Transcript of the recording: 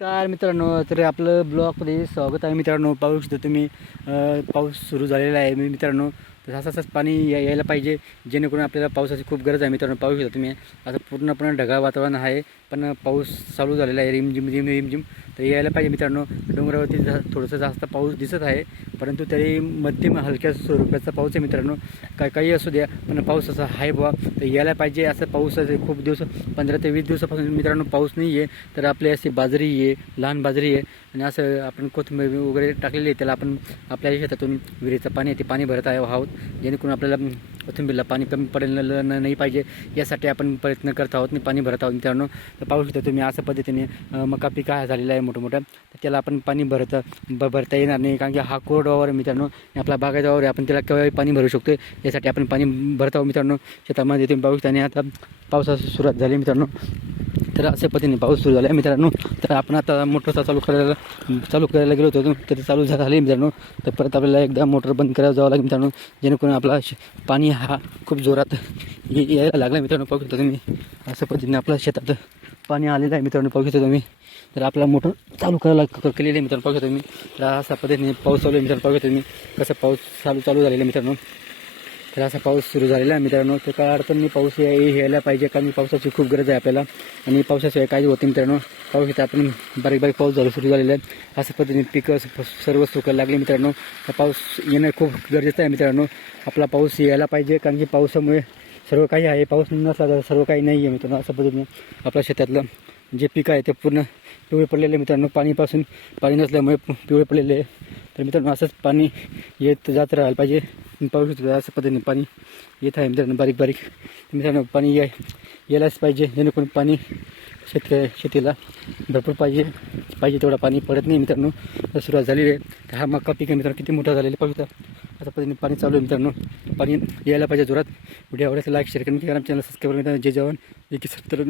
नमस्कार मित्रांनो तर आपलं ब्लॉगमध्ये स्वागत आहे मित्रांनो. पाहू शकता तुम्ही पाऊस सुरू झालेला आहे मी मित्रांनो. तर असं असंच पाणी या- यायला पाहिजे जेणेकरून आपल्याला पावसाची खूप गरज आहे मित्रांनो. पाहू शकता तुम्ही. असं पूर्णपणे ढगाळ वातावरण आहे पण पाऊस चालू झालेला आहे. रिमझिम रिम रिमझिम. तर यायला पाहिजे मित्रांनो. डोंगरावरती जा थोडंसं जास्त पाऊस दिसत आहे परंतु तरी मध्यम हलक्या स्वरूपाचा पाऊस आहे मित्रांनो. काय काही असू द्या पण पाऊस असा आहे बुवा. तर यायला पाहिजे असं पाऊस खूप दिवस पंधरा ते वीस दिवसापासून मित्रांनो पाऊस नाही आहे तर आपली अशी बाजरी आहे लहान बाजरी आहे. आणि असं आपण कोथिंबीर वगैरे टाकलेली आहे त्याला आपण आपल्या शेतातून विहिरीचं पाणी आहे ते पाणी भरत आहे आहोत. जेणेकरून आपल्याला कोथिंबीरला पाणी कमी पडेल नाही पाहिजे. यासाठी आपण प्रयत्न करत आहोत आणि पाणी भरत आहोत मित्रांनो. तर पाहू शकता तुम्ही अशा पद्धतीने मका पिका हा झालेला आहे मोठं मोठं तर त्याला आपण पाणी भरतं ब भरता येणार नाही. कारण की हा कोरडवावर मित्रांनो. आपला बागायचा वावर आहे आपण त्याला केव्हाही पाणी भरू शकतो यासाठी आपण पाणी भरत आहोत मित्रांनो. शेतामध्ये तुम्ही बघू आणि आता पावसाची सुरुवात झाली मित्रांनो. तर अशा पद्धतीने पाऊस सुरू झाला आहे मित्रांनो तर आपण आता मोटरचा चालू करायला चालू करायला गेलो होतो तर चालू झाले मित्रांनो. तर परत आपल्याला एकदा मोटर बंद करायला जावं लागेल मित्रांनो जेणेकरून आपला श- पाणी हा खूप जोरात यायला लागला मित्रांनो पाहू शकता तुम्ही. अशा पद्धतीने आपल्या शेतात पाणी आलेलं आहे मित्रांनो पाहू शकता तुम्ही. तर आपला मोटर चालू करायला क- केलेली आहे मित्रांनो पाहू शकता तुम्ही. तर अशा पद्धतीने पाऊस चालू आहे मित्रांनो पाहू शकता तुम्ही. कसं पाऊस चालू चालू झालेला आहे मित्रांनो. तर असा पाऊस सुरू झालेला आहे. मित्रांनो तर काय अडचण नाही पाऊस या- यायला पाहिजे. कारण पावसाची खूप गरज आहे आपल्याला. आणि पावसाशिवाय काय होते मित्रांनो. पाऊस येतात आपण बारीक बारीक पाऊस झाला सुरू झालेला आहे अशा पद्धतीने पिकं सर्व सुकायला लागले मित्रांनो. तर पाऊस येणं खूप गरजेचं आहे मित्रांनो. आपला पाऊस यायला पाहिजे. कारण की पावसामुळे सर्व काही आहे. पाऊस नसला तर सर्व काही नाही आहे मित्रांनो. अशा पद्धतीने आपल्या शेतातलं जे पिकं आहे ते पूर्ण पिवळे पडलेले आहे मित्रांनो. पाणीपासून पाणी नसल्यामुळे पिवळे पडलेले आहे. तर मित्रांनो असंच पाणी येत जात राहायला पाहिजे. पाहू शकतो अशा पद्धतीने पाणी येत आहे मित्रांनो बारीक बारीक मित्रांनो पाणी याय यायलाच पाहिजे जेणेकरून पाणी शेतकऱ्या शेतीला भरपूर पाहिजे पाहिजे तेवढं पाणी पडत नाही मित्रांनो सुरुवात झालेली आहे हा मका पीक आहे मित्रांनो किती मोठा झालेला आहे पाहू शकता अशा पद्धतीने पाणी चालू आहे मित्रांनो पाणी यायला पाहिजे जोरात व्हिडिओ आवडायचं लाईक शेअर करून आमच्या चॅनल सबस्क्राईब करून जय जवान जे की सत्तर